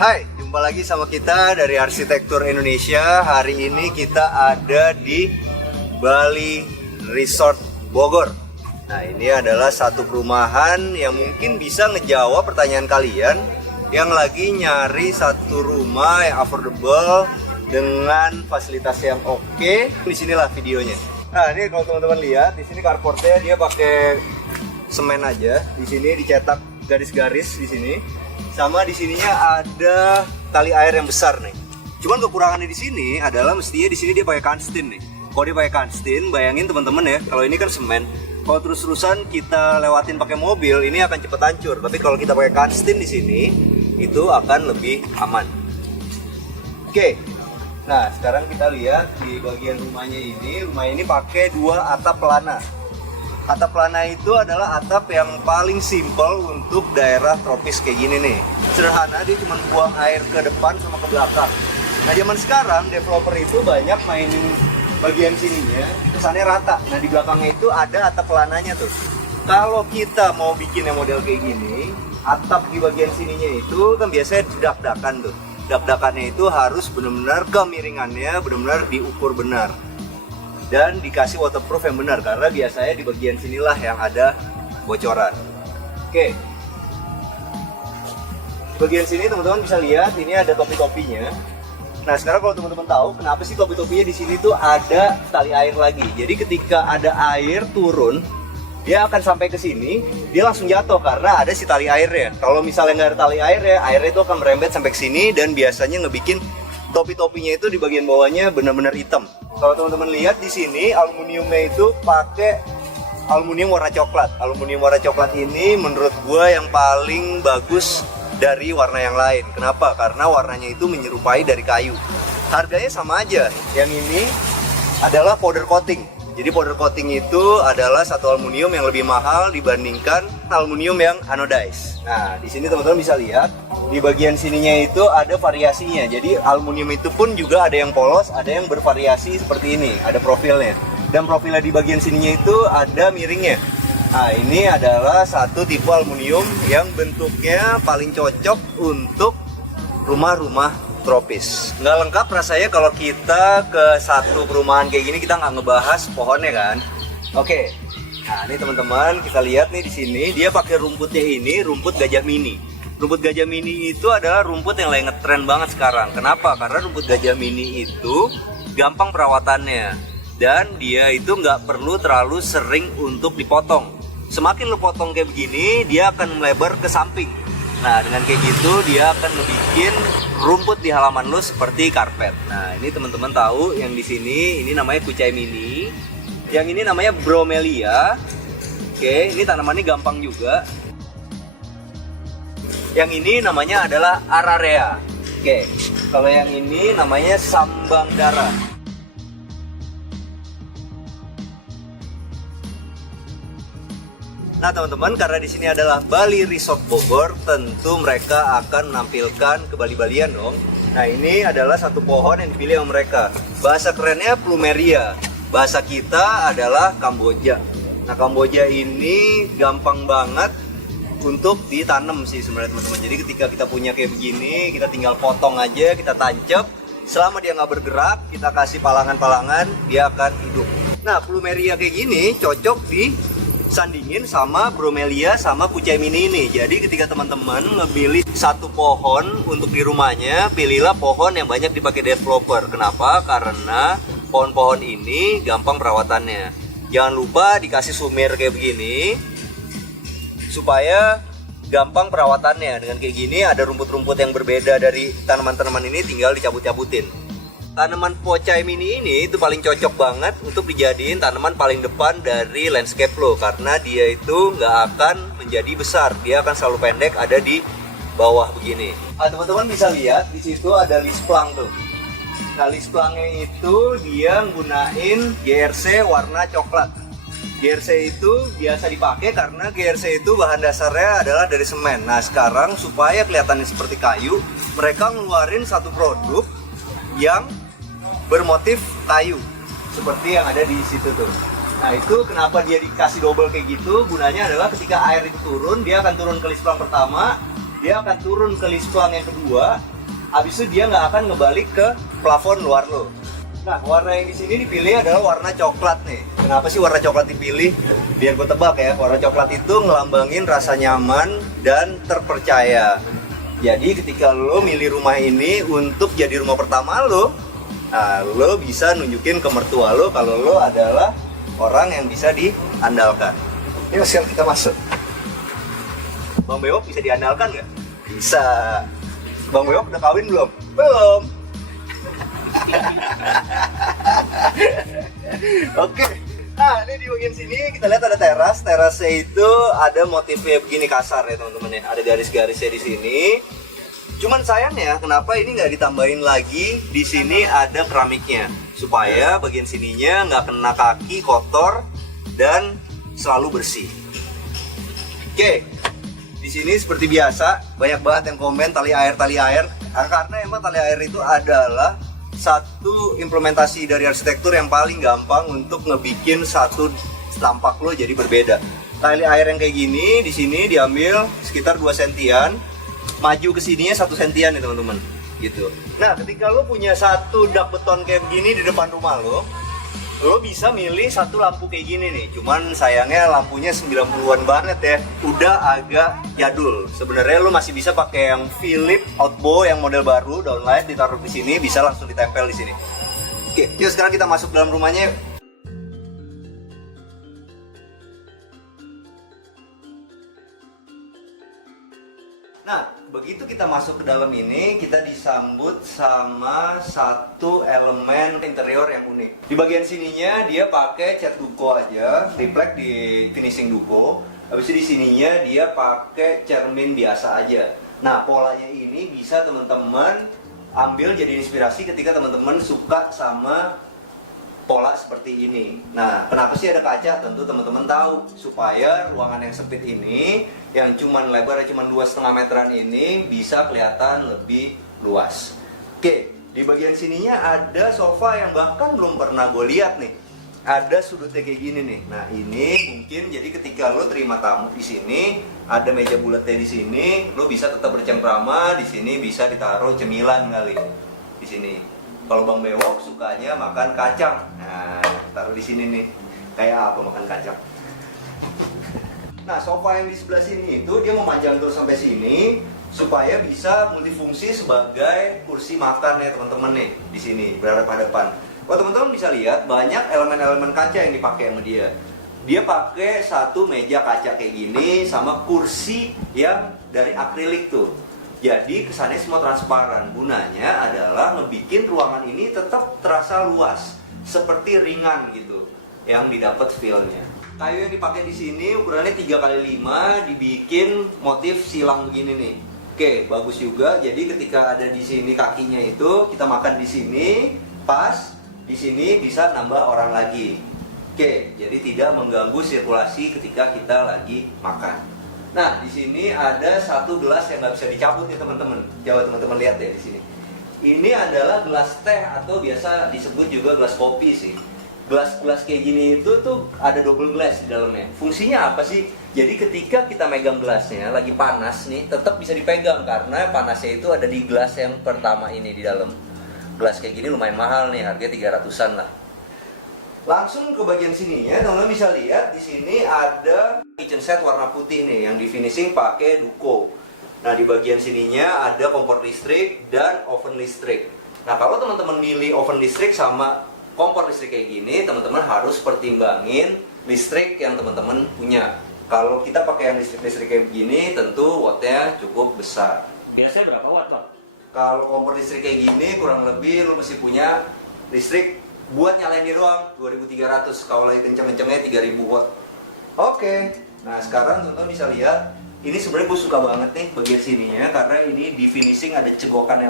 Hai, jumpa lagi sama kita dari Arsitektur Indonesia. Hari ini kita ada di Bali Resort Bogor. Nah, ini adalah satu perumahan yang mungkin bisa ngejawab pertanyaan kalian yang lagi nyari satu rumah yang affordable dengan fasilitas yang oke. Disinilah videonya. Nah, ini kalau teman-teman lihat, di sini carportnya dia pakai semen aja. Di sini dicetak garis-garis di sini. Sama di sininya ada tali air yang besar nih. Cuman kekurangannya di sini adalah mestinya di sini dia pakai kanstin nih. Kalau dia pakai kanstin, bayangin teman-teman ya, kalau ini kan semen. Kalau terus-terusan kita lewatin pakai mobil, ini akan cepet hancur. Tapi kalau kita pakai kanstin di sini, itu akan lebih aman. Oke. Nah, sekarang kita lihat di bagian rumahnya ini. Rumah ini pakai dua atap pelana. Atap pelana itu adalah atap yang paling simpel untuk daerah tropis kayak gini nih. Sederhana, dia cuma buang air ke depan sama ke belakang. Nah, zaman sekarang developer itu banyak mainin bagian sininya, kesannya rata. Nah, di belakangnya itu ada atap pelananya tuh. Kalau kita mau bikin yang model kayak gini, atap di bagian sininya itu kan biasanya dak-dakan tuh. Dak-dakannya itu harus benar-benar kemiringannya benar-benar diukur benar. Dan dikasih waterproof yang benar, karena biasanya di bagian sinilah yang ada bocoran. Oke, di bagian sini teman-teman bisa lihat ini ada topi-topinya. Nah, sekarang kalau teman-teman tahu kenapa sih topi-topinya di sini tuh ada tali air lagi. Jadi ketika ada air turun, dia akan sampai ke sini, dia langsung jatuh karena ada si tali airnya. Kalau misalnya nggak ada tali airnya itu akan merembet sampai ke sini dan biasanya ngebikin topi-topinya itu di bagian bawahnya benar-benar hitam. Kalau teman-teman lihat di sini, aluminiumnya itu pakai aluminium warna coklat. Aluminium warna coklat ini menurut gua yang paling bagus dari warna yang lain. Kenapa? Karena warnanya itu menyerupai dari kayu. Harganya sama aja. Yang ini adalah powder coating. Jadi powder coating itu adalah satu aluminium yang lebih mahal dibandingkan aluminium yang anodized. Nah, di sini teman-teman bisa lihat di bagian sininya itu ada variasinya. Jadi aluminium itu pun juga ada yang polos, ada yang bervariasi seperti ini, ada profilnya. Dan profilnya di bagian sininya itu ada miringnya. Nah, ini adalah satu tipe aluminium yang bentuknya paling cocok untuk rumah-rumah tropis. Nggak lengkap rasanya kalau kita ke satu perumahan kayak gini kita nggak ngebahas pohonnya kan. Oke. Nah, ini teman-teman kita lihat nih di sini dia pakai rumputnya ini rumput gajah mini. Rumput gajah mini itu adalah rumput yang lagi ngetren banget sekarang. Kenapa? Karena rumput gajah mini itu gampang perawatannya dan dia itu nggak perlu terlalu sering untuk dipotong. Semakin lo potong kayak begini, dia akan melebar ke samping. Nah, dengan kayak gitu dia akan ngebikin rumput di halaman lo seperti karpet. Nah, ini teman-teman tahu yang di sini ini namanya kucai mini. Yang ini namanya bromelia. Oke, ini tanamannya gampang juga. Yang ini namanya adalah ararea. Oke, kalau yang ini namanya sambang dara. Nah, teman-teman, karena di sini adalah Bali Resort Bogor, tentu mereka akan menampilkan kebali-balian dong. Nah, ini adalah satu pohon yang dipilih sama mereka. Bahasa kerennya plumeria. Bahasa kita adalah Kamboja. Nah, Kamboja ini gampang banget untuk ditanam sih sebenarnya teman-teman. Jadi ketika kita punya kayak begini, kita tinggal potong aja, kita tancap. Selama dia nggak bergerak, kita kasih palangan-palangan, dia akan hidup. Nah, plumeria kayak gini cocok disandingin sama bromelia sama kucai mini ini. Jadi ketika teman-teman ngemilih satu pohon untuk di rumahnya, pilihlah pohon yang banyak dipakai developer. Kenapa? Karena pohon-pohon ini gampang perawatannya. Jangan lupa dikasih sumir kayak begini supaya gampang perawatannya. Dengan kayak gini ada rumput-rumput yang berbeda dari tanaman-tanaman ini, tinggal dicabut-cabutin. Tanaman pocai mini ini itu paling cocok banget untuk dijadiin tanaman paling depan dari landscape lo, karena dia itu nggak akan menjadi besar, dia akan selalu pendek ada di bawah begini. Nah, teman-teman bisa lihat di situ ada lisplang tuh. Nah, lisplangnya itu dia gunain GRC warna coklat. GRC itu biasa dipakai karena GRC itu bahan dasarnya adalah dari semen. Nah, sekarang supaya kelihatannya seperti kayu, mereka ngeluarin satu produk yang bermotif kayu seperti yang ada di situ tuh. Nah, itu kenapa dia dikasih double kayak gitu, gunanya adalah ketika air itu turun, dia akan turun ke lisplang pertama, dia akan turun ke lisplang yang kedua. Habis itu dia nggak akan ngebalik ke plafon luar lo. Nah, warna yang di sini dipilih adalah warna coklat nih. Kenapa sih warna coklat dipilih? Biar gue tebak ya, warna coklat itu ngelambangin rasa nyaman dan terpercaya. Jadi ketika lo milih rumah ini untuk jadi rumah pertama lo, nah, lo bisa nunjukin ke mertua lo kalau lo adalah orang yang bisa diandalkan. Ini sekarang kita masuk. Bang Bewok bisa diandalkan nggak? Bisa. Bang Bewok udah kawin belum? Belum. Oke. Nah, ini di bagian sini kita lihat ada teras. Terasnya itu ada motifnya begini kasar ya teman-teman ya. Ada garis-garisnya di sini. Cuman sayangnya kenapa ini nggak ditambahin lagi di sini ada keramiknya supaya bagian sininya nggak kena kaki kotor dan selalu bersih. Oke. Di sini seperti biasa banyak banget yang komen tali air karena emang tali air itu adalah satu implementasi dari arsitektur yang paling gampang untuk ngebikin satu tampak lo jadi berbeda. Tali air yang kayak gini di sini diambil sekitar 2 sentian, maju ke sininya 1 sentian nih teman-teman, gitu. Nah, ketika lo punya satu dak beton kayak begini di depan rumah lo bisa milih satu lampu kayak gini nih. Cuman sayangnya lampunya 90-an banget ya. Udah agak jadul. Sebenarnya lo masih bisa pakai yang Philips Outbow yang model baru, downlight ditaruh di sini, bisa langsung ditempel di sini. Oke, yuk sekarang kita masuk dalam rumahnya. Nah, begitu kita masuk ke dalam ini, kita disambut sama satu elemen interior yang unik. Di bagian sininya dia pakai cat duko aja, triplek di finishing duko. Habis itu di sininya dia pakai cermin biasa aja. Nah, polanya ini bisa teman-teman ambil jadi inspirasi ketika teman-teman suka sama pola seperti ini. Nah, kenapa sih ada kaca? Tentu teman-teman tahu supaya ruangan yang sempit ini, yang cuman lebarnya cuman 2,5 meteran ini bisa kelihatan lebih luas. Oke, di bagian sininya ada sofa yang bahkan belum pernah gue lihat nih. Ada sudutnya kayak gini nih. Nah, ini mungkin jadi ketika lo terima tamu di sini, ada meja bulatnya di sini, lo bisa tetap bercengkrama. Di sini bisa ditaruh cemilan kali di sini. Kalau Bang Bewok sukanya makan kacang, nah taruh di sini nih. Kayak apa makan kacang? Nah, sofa yang di sebelah sini itu dia memanjang terus sampai sini supaya bisa multifungsi sebagai kursi makan ya teman-teman nih. Di sini berhadapan-hadapan. Wah, teman-teman bisa lihat banyak elemen-elemen kaca yang dipakai sama dia. Dia pakai satu meja kaca kayak gini sama kursi yang dari akrilik tuh. Jadi kesannya semua transparan. Gunanya adalah ngebikin ruangan ini tetap terasa luas, seperti ringan gitu, yang didapat feel-nya. Kayu yang dipakai di sini ukurannya 3x5, dibikin motif silang begini nih. Oke, bagus juga. Jadi ketika ada di sini kakinya itu, kita makan di sini, pas di sini bisa nambah orang lagi. Oke, jadi tidak mengganggu sirkulasi ketika kita lagi makan. Nah, di sini ada satu gelas yang nggak bisa dicabut nih teman-teman. Coba teman-teman lihat ya di sini. Ini adalah gelas teh atau biasa disebut juga gelas kopi sih. Gelas-gelas kayak gini itu tuh ada double glass di dalamnya. Fungsinya apa sih? Jadi ketika kita megang gelasnya lagi panas nih, tetap bisa dipegang karena panasnya itu ada di gelas yang pertama ini di dalam. Gelas kayak gini lumayan mahal nih, harganya 300-an lah. Langsung ke bagian sininya, teman-teman bisa lihat di sini ada kitchen set warna putih nih yang di finishing pakai duko. Nah, di bagian sininya ada kompor listrik dan oven listrik. Nah, kalau teman-teman milih oven listrik sama kompor listrik kayak gini, teman-teman harus pertimbangin listrik yang teman-teman punya. Kalau kita pakai yang listrik kayak begini, tentu wattnya cukup besar. Biasanya berapa watt, Pak? Kalau kompor listrik kayak gini, kurang lebih lo mesti punya listrik buat nyalain dia doang 2300, kalau lagi kenceng-kencengnya 3000 watt. Oke. Nah, sekarang teman-teman bisa lihat, ini sebenarnya gue suka banget nih bagian sininya karena ini di finishing ada cegokannya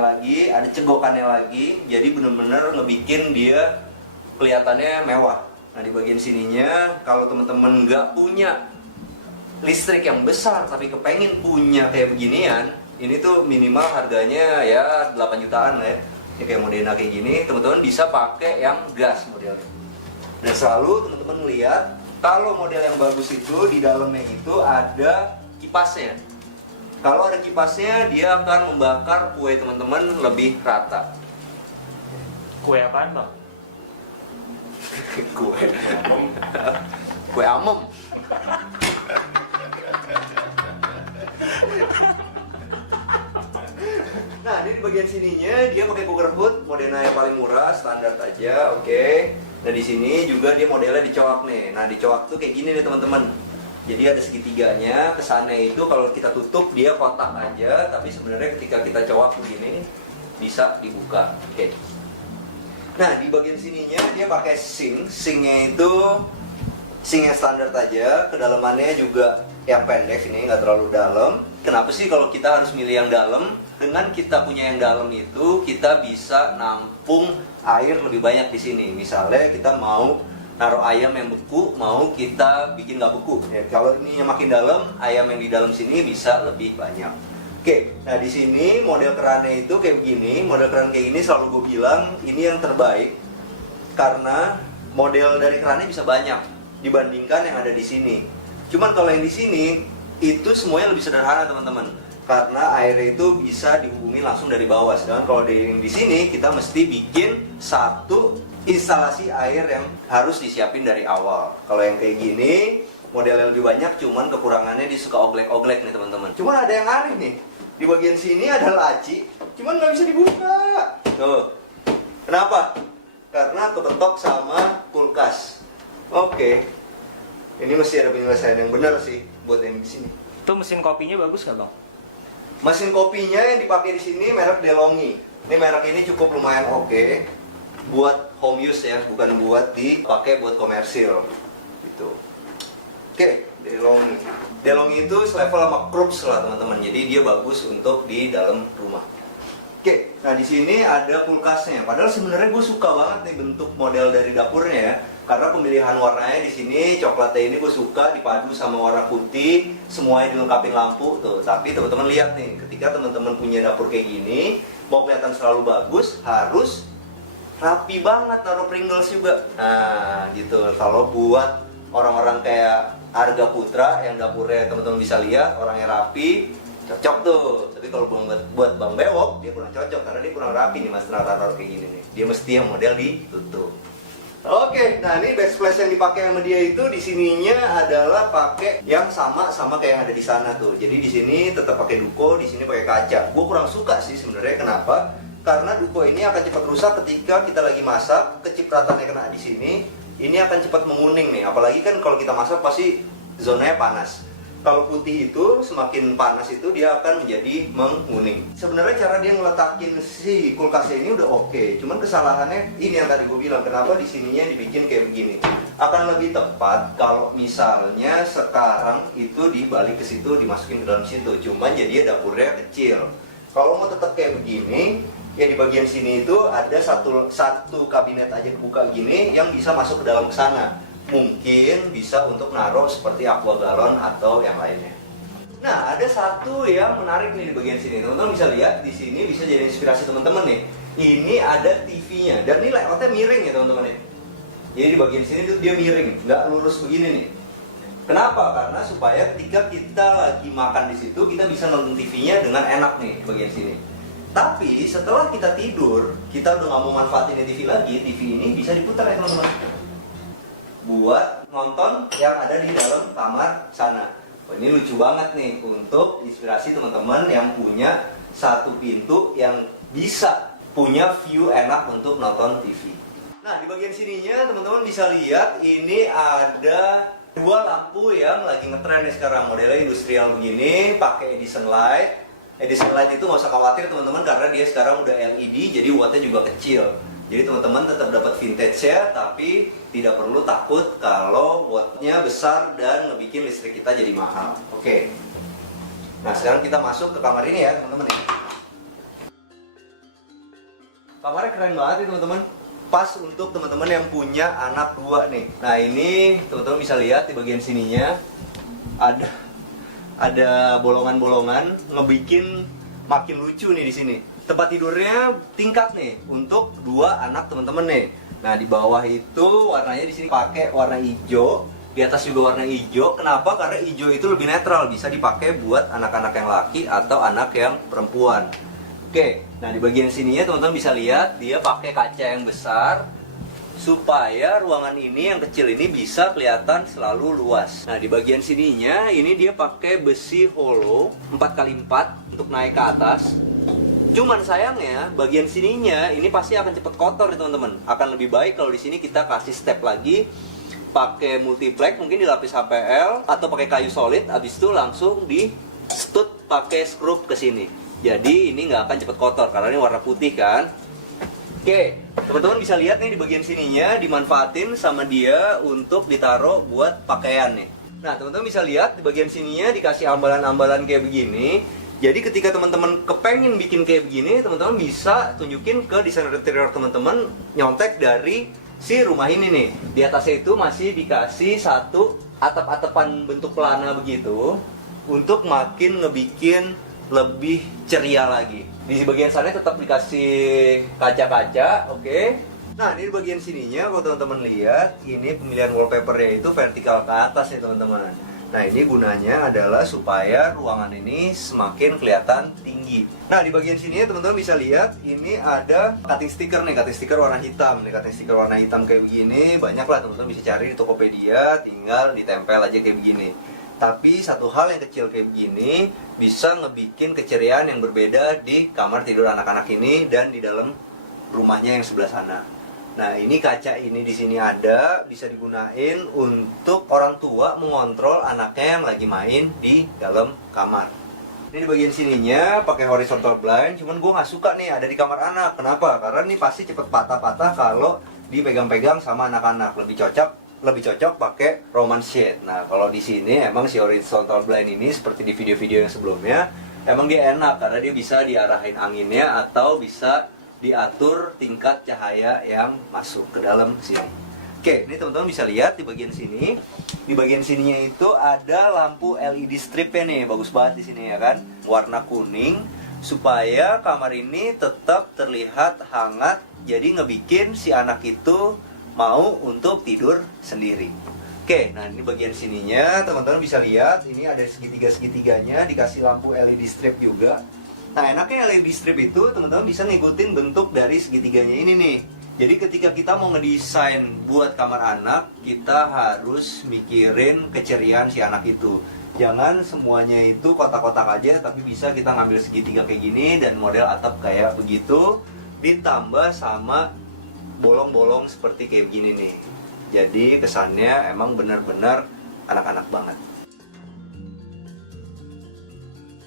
lagi, jadi bener-bener ngebikin dia kelihatannya mewah. Nah, di bagian sininya kalau teman-teman nggak punya listrik yang besar tapi kepengen punya kayak beginian, ini tuh minimal harganya ya 8 jutaan lah ya. Ini kayak Modena kayak gini, teman-teman bisa pakai yang gas modelnya. Dan selalu teman-teman lihat kalau model yang bagus itu di dalamnya itu ada kipasnya. Kalau ada kipasnya, dia akan membakar kue teman-teman lebih rata. Kue apaan bang? Kue kue amem. Nah, ini di bagian sininya dia pakai cooker hood, modelnya yang paling murah, standar aja, oke. Nah, di sini juga dia modelnya dicoak nih. Nah, dicoak tuh kayak gini nih teman-teman. Jadi ada segitiganya, kesannya itu kalau kita tutup dia kotak aja, tapi sebenarnya ketika kita coak begini bisa dibuka. Oke. Nah, di bagian sininya dia pakai sinknya itu sink yang standar aja, kedalamannya juga yang pendek, ini nggak terlalu dalam. Kenapa sih kalau kita harus milih yang dalam? Dengan kita punya yang dalam itu, kita bisa nampung air lebih banyak di sini. Misalnya kita mau naruh ayam yang beku, mau kita bikin nggak beku. Ya, kalau ini yang makin dalam, ayam yang di dalam sini bisa lebih banyak. Oke, nah di sini model kerannya itu kayak begini. Model keran kayak gini selalu gue bilang ini yang terbaik karena model dari kerannya bisa banyak dibandingkan yang ada di sini. Cuman kalau yang di sini itu semuanya lebih sederhana teman-teman, karena airnya itu bisa dihubungi langsung dari bawah. Sedangkan kalau di sini kita mesti bikin satu instalasi air yang harus disiapin dari awal. Kalau yang kayak gini modelnya lebih banyak, cuman kekurangannya dia suka oglek-oglek nih teman-teman. Cuman ada yang aneh nih, di bagian sini ada laci, cuman nggak bisa dibuka. Tuh, kenapa? Karena kebetok sama kulkas. Oke, ini mesti ada penyelesaian yang benar sih buat yang di sini. Itu mesin kopinya bagus nggak bang? Mesin kopinya yang dipakai di sini merek DeLonghi. Ini merek ini cukup lumayan oke buat home use ya, bukan buat dipakai buat komersil. Gitu. Oke, DeLonghi. DeLonghi itu selevel sama Krups lah teman-teman. Jadi dia bagus untuk di dalam rumah. Oke, nah di sini ada kulkasnya. Padahal sebenarnya gue suka banget nih bentuk model dari dapurnya ya. Karena pemilihan warnanya di sini coklatnya ini gue suka dipadu sama warna putih, semuanya dilengkapi lampu tuh. Tapi teman-teman lihat nih, ketika teman-teman punya dapur kayak gini, mau kelihatan selalu bagus, harus rapi banget naruh Pringles juga. Nah, gitu. Kalau buat orang-orang kayak Arga Putra yang dapurnya teman-teman bisa lihat, orangnya rapi, cocok tuh. Tapi kalau buat Bang Bewok, dia kurang cocok karena dia kurang rapi nih mas, naruh kayak gini nih. Dia mesti yang model ditutup. Oke, nah ini backsplash yang dipakai sama dia itu di sininya adalah pakai yang sama kayak yang ada di sana tuh. Jadi di sini tetap pakai duko, di sini pakai kaca. Gue kurang suka sih sebenarnya, kenapa? Karena duko ini akan cepat rusak ketika kita lagi masak, kecipratannya kena di sini, ini akan cepat menguning nih. Apalagi kan kalau kita masak pasti zonanya panas. Kalau putih itu semakin panas itu dia akan menjadi menguning. Sebenarnya cara dia ngeletakin si kulkasnya ini udah oke. Cuman kesalahannya ini yang tadi gue bilang, kenapa di sininya dibikin kayak begini. Akan lebih tepat kalau misalnya sekarang itu dibalik ke situ, dimasukin ke dalam situ. Cuman jadi dapurnya kecil. Kalau mau tetap kayak begini, ya di bagian sini itu ada satu kabinet aja kebuka gini yang bisa masuk ke dalam sana. Mungkin bisa untuk naruh seperti aqua galon atau yang lainnya. Nah, ada satu yang menarik nih di bagian sini. Teman-teman bisa lihat di sini bisa jadi inspirasi teman-teman nih. Ini ada TV-nya dan ini layoutnya miring ya teman-teman ya. Jadi di bagian sini tuh dia miring, nggak lurus begini nih. Kenapa? Karena supaya ketika kita lagi makan di situ kita bisa nonton TV-nya dengan enak nih di bagian sini. Tapi setelah kita tidur, kita udah nggak mau manfaatin TV lagi, TV ini bisa diputar ya teman-teman, buat nonton yang ada di dalam kamar sana. Oh, ini lucu banget nih untuk inspirasi teman-teman yang punya satu pintu yang bisa punya view enak untuk nonton TV. Nah, di bagian sininya teman-teman bisa lihat ini ada dua lampu yang lagi ngetren nih sekarang, modelnya industrial begini, pakai Edison Light. Edison Light itu nggak usah khawatir teman-teman karena dia sekarang udah LED, jadi wattnya juga kecil. Jadi teman-teman tetap dapat vintage ya, tapi tidak perlu takut kalau wattnya besar dan ngebikin listrik kita jadi mahal. Oke. Nah, sekarang kita masuk ke kamar ini ya teman-teman ya. Kamarnya keren banget nih teman-teman. Pas untuk teman-teman yang punya anak dua nih. Nah, ini teman-teman bisa lihat di bagian sininya ada bolongan-bolongan, ngebikin makin lucu nih di sini. Tempat tidurnya tingkat nih untuk dua anak teman-teman nih. Nah, di bawah itu warnanya di sini pakai warna hijau Di atas juga warna hijau. Kenapa? Karena hijau itu lebih netral, bisa dipakai buat anak-anak yang laki atau anak yang perempuan. Oke, nah di bagian sininya teman-teman bisa lihat dia pakai kaca yang besar supaya ruangan ini yang kecil ini bisa kelihatan selalu luas. Nah di bagian sininya ini dia pakai besi hollow 4x4 untuk naik ke atas. Cuman sayangnya bagian sininya ini pasti akan cepet kotor nih teman-teman. Akan lebih baik kalau di sini kita kasih step lagi, pakai multiplex, mungkin dilapis HPL atau pakai kayu solid, habis itu langsung di stud pakai skrup ke sini. Jadi ini nggak akan cepet kotor karena ini warna putih kan. Oke, teman-teman bisa lihat nih di bagian sininya dimanfaatin sama dia untuk ditaruh buat pakaian nih. Nah teman-teman bisa lihat di bagian sininya dikasih ambalan-ambalan kayak begini. Jadi ketika teman-teman kepengen bikin kayak begini, teman-teman bisa tunjukin ke desainer interior teman-teman nyontek dari si rumah ini nih. Di atasnya itu masih dikasih satu atap-atapan bentuk pelana begitu untuk makin ngebikin lebih ceria lagi. Di bagian sana tetap dikasih kaca-kaca, oke. Nah, ini di bagian sininya kalau teman-teman lihat, ini pemilihan wallpapernya itu vertikal ke atas ya teman-teman. Nah, ini gunanya adalah supaya ruangan ini semakin kelihatan tinggi. Nah, di bagian sini teman-teman bisa lihat ini ada cutting sticker nih, cutting sticker warna hitam. Nih, cutting sticker warna hitam kayak begini, banyak lah teman-teman bisa cari di Tokopedia, tinggal ditempel aja kayak begini. Tapi satu hal yang kecil kayak begini bisa ngebikin keceriaan yang berbeda di kamar tidur anak-anak ini dan di dalam rumahnya yang sebelah sana. Nah, ini kaca ini di sini ada, bisa digunain untuk orang tua mengontrol anaknya yang lagi main di dalam kamar. Ini di bagian sininya pakai horizontal blind, cuman gue nggak suka nih ada di kamar anak. Kenapa? Karena ini pasti cepet patah-patah kalau dipegang-pegang sama anak-anak. Lebih cocok pakai Roman shade. Nah, kalau di sini emang si horizontal blind ini seperti di video-video yang sebelumnya, emang dia enak karena dia bisa diarahin anginnya atau bisa diatur tingkat cahaya yang masuk ke dalam sini. Oke, ini teman-teman bisa lihat di bagian sini. Di bagian sininya itu ada lampu LED stripnya nih, bagus banget di sini ya kan, warna kuning supaya kamar ini tetap terlihat hangat. Jadi ngebikin si anak itu mau untuk tidur sendiri. Oke, nah ini bagian sininya teman-teman bisa lihat, ini ada segitiga-segitiganya, dikasih lampu LED strip juga. Nah, enaknya LED strip itu teman-teman bisa ngikutin bentuk dari segitiganya ini nih. Jadi ketika kita mau ngedesain buat kamar anak, kita harus mikirin keceriaan si anak itu. Jangan semuanya itu kotak-kotak aja, tapi bisa kita ngambil segitiga kayak gini dan model atap kayak begitu, ditambah sama bolong-bolong seperti kayak begini nih. Jadi kesannya emang benar-benar anak-anak banget.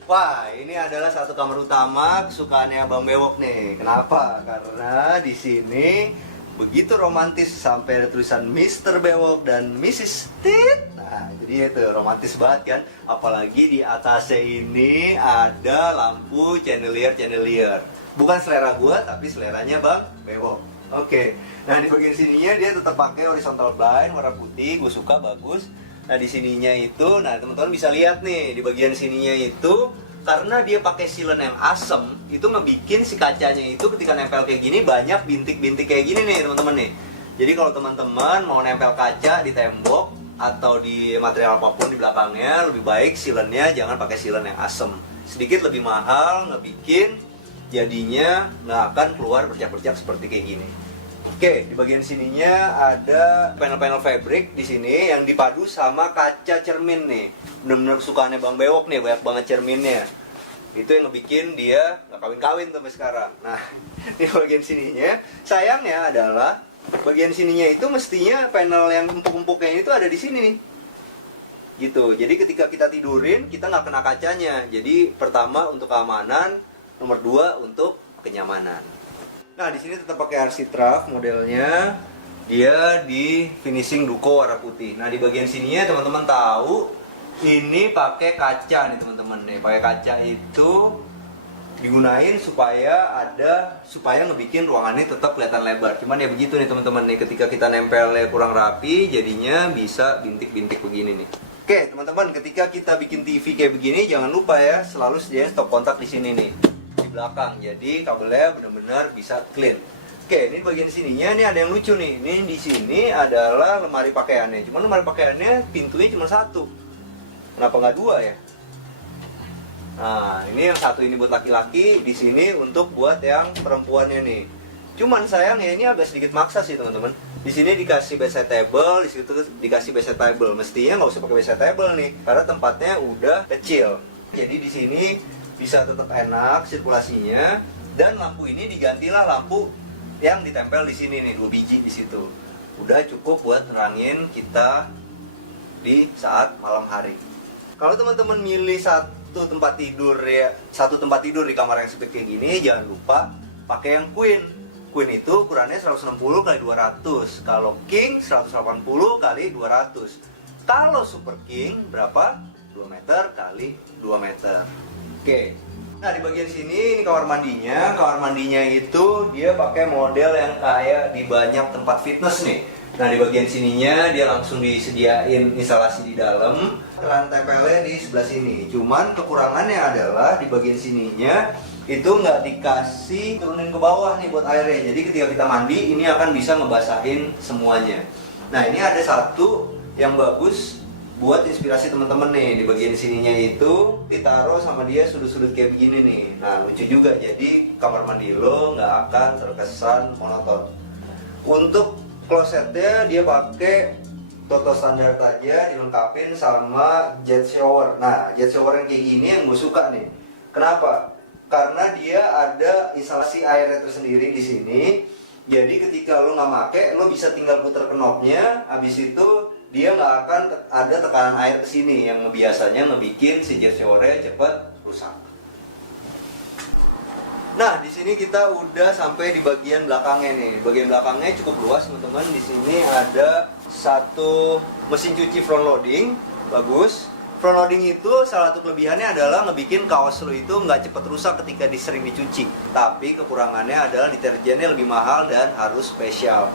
Wah, ini adalah satu kamar utama kesukaannya Bang Bewok nih. Kenapa? Karena di sini begitu romantis sampai ada tulisan Mr. Bewok dan Mrs. Tit. Nah, jadi itu romantis banget kan. Apalagi di atasnya ini ada lampu chandelier. Bukan selera gua, tapi seleranya Bang Bewok. Oke. Nah, di bagian sininya dia tetap pakai horizontal blind warna putih, gue suka, bagus. Nah, di sininya itu, nah teman-teman bisa lihat nih, di bagian sininya itu karena dia pakai silen yang asem, itu ngebikin si kacanya itu ketika nempel kayak gini banyak bintik-bintik kayak gini nih, teman-teman nih. Jadi kalau teman-teman mau nempel kaca di tembok atau di material apapun di belakangnya, lebih baik silennya jangan pakai silen yang asem. Sedikit lebih mahal, ngebikin jadinya nggak akan keluar bercak-bercak seperti kayak gini. Oke, di bagian sininya ada panel-panel fabric di sini yang dipadu sama kaca cermin nih. Bener-bener kesukaannya Bang Bewok nih, banyak banget cerminnya. Itu yang ngebikin dia nggak kawin-kawin sampai sekarang. Nah, di bagian sininya, sayangnya adalah bagian sininya itu mestinya panel yang empuk-empuknya itu ada di sini nih. Gitu. Jadi ketika kita tidurin, kita nggak kena kacanya. Jadi pertama untuk keamanan, nomor 2 untuk kenyamanan. Nah, di sini tetap pakai RC Traf modelnya. Dia di finishing duko warna putih. Nah, di bagian sininya teman-teman tahu ini pakai kaca nih teman-teman nih. Pakai kaca itu digunain supaya ngebikin ruangan ini tetap kelihatan lebar. Cuman ya begitu nih teman-teman nih, ketika kita nempelnya kurang rapi, jadinya bisa bintik-bintik begini nih. Oke, teman-teman, ketika kita bikin TV kayak begini, jangan lupa ya selalu sediain stop kontak di sini nih. Belakang, jadi kabelnya benar-benar bisa clean. Oke, Oke, ini bagian sininya ini ada yang lucu nih. Ini di sini adalah lemari pakaiannya. Cuman lemari pakaiannya pintunya cuma satu. Kenapa nggak dua ya? Nah, ini yang satu ini buat laki-laki, di sini untuk buat yang perempuannya nih. Cuman sayangnya ini agak sedikit maksa sih teman-teman. Di sini dikasih bedside table, di situ dikasih bedside table. Mestinya nggak usah pakai bedside table nih, karena tempatnya udah kecil. Jadi di sini bisa tetap enak sirkulasinya, dan lampu ini digantilah lampu yang ditempel di sini nih, 2 biji di situ. Udah cukup buat nerangin kita di saat malam hari. Kalau teman-teman milih satu tempat tidur di kamar yang sempit kayak gini, jangan lupa pakai yang queen. Queen itu ukurannya 160 x 200. Kalau king 180 x 200. Kalau super king berapa? 2 meter x 2 meter. Oke. Nah, di bagian sini ini kamar mandinya. Kamar mandinya itu dia pakai model yang kayak di banyak tempat fitness nih. Nah, di bagian sininya dia langsung disediain instalasi di dalam. Keran tempelnya di sebelah sini. Cuman kekurangannya adalah di bagian sininya itu nggak dikasih turunin ke bawah nih buat airnya. Jadi ketika kita mandi ini akan bisa ngebasahin semuanya. Nah, ini ada satu yang bagus buat inspirasi teman-teman nih. Di bagian sininya itu ditaruh sama dia sudut-sudut kayak begini nih. Nah, lucu juga, jadi kamar mandi lo nggak akan terkesan monoton. Untuk klosetnya dia pakai Toto standar aja, dilengkapin sama jet shower. Nah, jet shower yang kayak gini yang gue suka nih. Kenapa? Karena dia ada instalasi airnya tersendiri di sini. Jadi ketika lo nggak make, lo bisa tinggal puter knobnya. Habis itu dia nggak akan ada tekanan air ke sini yang biasanya ngebikin si jet showernya cepet rusak. Nah, di sini kita udah sampai di bagian belakangnya nih. Bagian belakangnya cukup luas, teman-teman. Di sini ada satu mesin cuci front loading, bagus. Front loading itu salah satu kelebihannya adalah ngebikin kaos lo itu nggak cepet rusak ketika sering dicuci. Tapi kekurangannya adalah deterjennya lebih mahal dan harus spesial.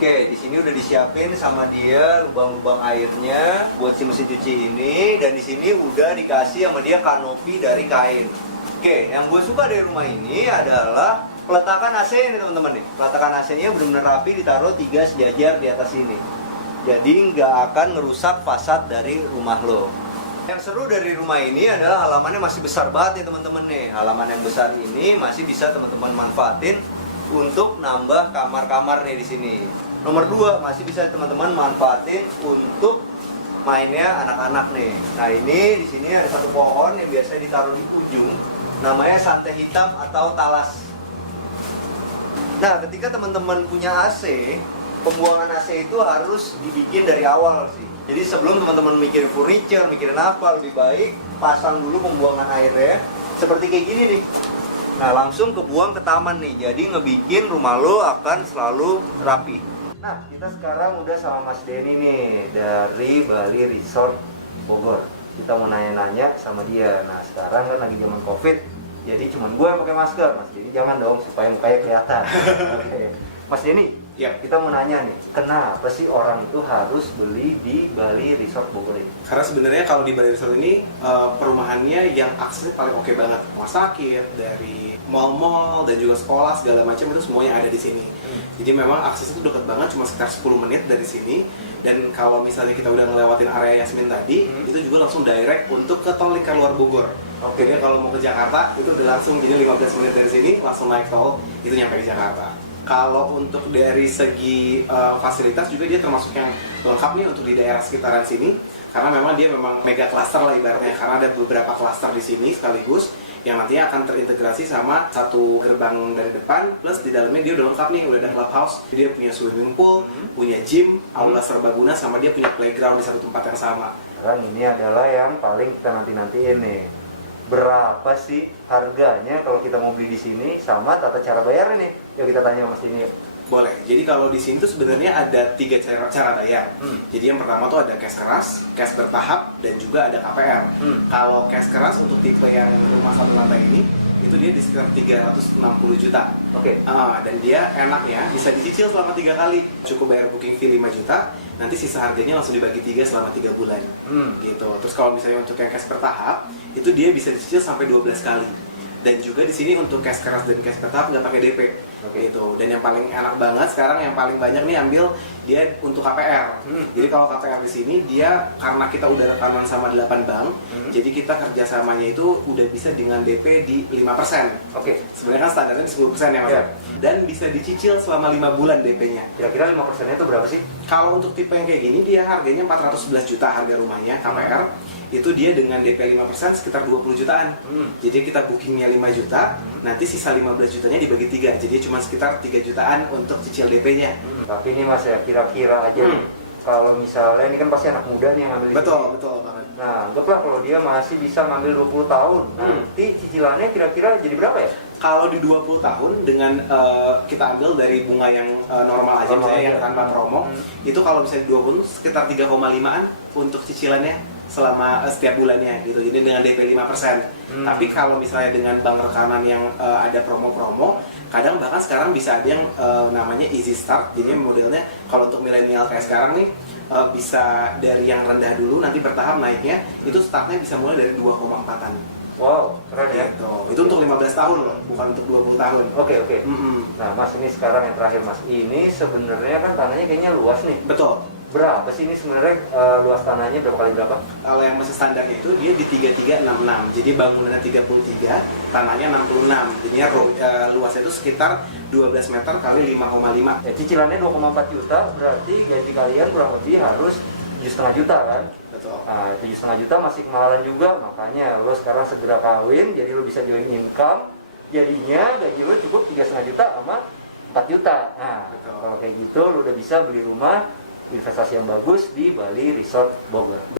Oke, di sini udah disiapin sama dia lubang-lubang airnya buat si mesin cuci ini, dan di sini udah dikasih sama dia kanopi dari kain. Oke, yang gue suka dari rumah ini adalah peletakan AC ini teman-teman nih. Peletakan AC-nya benar-benar rapi, ditaruh 3 sejajar di atas sini. Jadi nggak akan ngerusak fasad dari rumah lo. Yang seru dari rumah ini adalah halamannya masih besar banget nih teman-teman nih. Halaman yang besar ini masih bisa teman-teman manfaatin untuk nambah kamar-kamar nih di sini. Nomor 2 masih bisa teman-teman manfaatin untuk mainnya anak-anak nih. Nah, ini di sini ada satu pohon yang biasa ditaruh di ujung, namanya santai hitam atau talas. Nah, ketika teman-teman punya AC, pembuangan AC itu harus dibikin dari awal sih. Jadi sebelum teman-teman mikirin furniture, mikirin apa, lebih baik pasang dulu pembuangan airnya seperti kayak gini nih. Nah, langsung kebuang ke taman nih. Jadi ngebikin rumah lo akan selalu rapi. Nah, kita sekarang udah sama Mas Denny nih dari Bali Resort Bogor. Kita mau nanya-nanya sama dia. Nah, sekarang kan lagi zaman Covid, jadi cuman gue yang pakai masker. Mas Denny jangan dong, supaya mukanya kelihatan. Oke. Mas Denny, ya, kita mau nanya nih, kenapa sih orang itu harus beli di Bali Resort Bogor ini? karena sebenarnya kalau di Bali Resort ini perumahannya yang aksesnya paling oke banget. Rumah sakit, dari mall-mall dan juga sekolah segala macam itu semuanya ada di sini. Jadi memang aksesnya itu dekat banget, cuma sekitar 10 menit dari sini. Dan kalau misalnya kita udah ngelewatin area Yasmin tadi, itu juga langsung direct untuk ke tol Lingkar Luar Bogor. Jadi kalau mau ke Jakarta itu udah langsung, jadi 15 menit dari sini langsung naik tol itu nyampe ke Jakarta. Kalau untuk dari segi fasilitas juga dia termasuk yang lengkap nih untuk di daerah sekitaran sini, karena memang dia memang mega cluster lah ibaratnya, karena ada beberapa cluster di sini sekaligus yang nantinya akan terintegrasi sama satu gerbang dari depan, plus di dalamnya dia udah lengkap nih, udah ada clubhouse, dia punya swimming pool, punya gym, aula serbaguna, sama dia punya playground di satu tempat yang sama. Sekarang ini adalah yang paling kita nanti-nantiin nih. Berapa sih harganya kalau kita mau beli di sini sama tata cara bayarnya nih? Yuk kita tanya Mas ini. Boleh. Jadi kalau di sini tuh sebenarnya ada 3 cara bayar. Jadi yang pertama tuh ada cash keras, cash bertahap, dan juga ada KPR. Kalau cash keras untuk tipe yang rumah satu lantai ini, itu dia di sekitar 360 juta. Oke. Dan dia enaknya bisa dicicil selama 3 kali. Cukup bayar booking fee 5 juta, nanti sisa harganya langsung dibagi 3 selama 3 bulan. Gitu. Terus kalau misalnya untuk yang cash bertahap, itu dia bisa dicicil sampai 12 kali. Dan juga di sini untuk cash keras dan cash bertahap nggak pakai DP. Oke. Gitu. Dan yang paling enak banget sekarang yang paling banyak nih ambil dia untuk KPR. Jadi kalau KPR di sini dia karena kita udah rekaman sama 8 bank, jadi kita kerjasamanya itu udah bisa dengan DP di 5%. Oke. Sebenarnya kan standarnya di 10% ya Mas. Iya. Dan bisa dicicil selama 5 bulan DP-nya. Kira-kira 5%-nya itu berapa sih? Kalau untuk tipe yang kayak gini dia harganya 411 juta harga rumahnya KPR. Itu dia dengan DP 5% sekitar 20 jutaan. Jadi kita bookingnya 5 juta, nanti sisa 15 jutanya dibagi 3. Jadi cuma sekitar 3 jutaan untuk cicil DP-nya. Tapi ini Mas ya, kira-kira aja nih, kalau misalnya ini kan pasti anak muda nih yang ngambil di Betul, sini. betul banget. Nah, anggaplah kalau dia masih bisa ngambil 20 tahun, nanti cicilannya kira-kira jadi berapa ya? Kalau di 20 tahun dengan kita ambil dari bunga yang normal aja, Normal misalnya aja. yang tanpa promo, itu kalau misalnya di 20 sekitar 3,5an untuk cicilannya selama setiap bulannya gitu. Jadi dengan DP 5%. Tapi kalau misalnya dengan bank rekanan yang ada promo-promo, kadang bahkan sekarang bisa ada yang namanya easy start. Jadi modelnya kalau untuk milenial kayak sekarang nih bisa dari yang rendah dulu nanti bertahap naiknya, itu startnya bisa mulai dari 2,4an. Wow, keren ya. Gitu. Itu untuk 15 tahun loh, bukan untuk 20 tahun. Oke. Mm-mm. Nah, Mas, ini sekarang yang terakhir, Mas. Ini sebenarnya kan tanahnya kayaknya luas nih. Betul. Berapa sih ini sebenarnya luas tanahnya, berapa kali berapa? Kalau yang masih standar itu dia di 3366. Jadi bangunannya 33, tanahnya 66. Jadinya luasnya itu sekitar 12 meter kali 5,5. Ya, cicilannya 2,4 juta, berarti gaji kalian kurang lebih harus 7,5 juta kan? Betul. Nah, 7,5 juta masih kemahalan juga, makanya lo sekarang segera kawin, jadi lo bisa join income, jadinya gaji lo cukup 3,5 juta sama 4 juta. Nah, Betul. kalau kayak gitu lo udah bisa beli rumah investasi yang bagus di Bali Resort Bogor.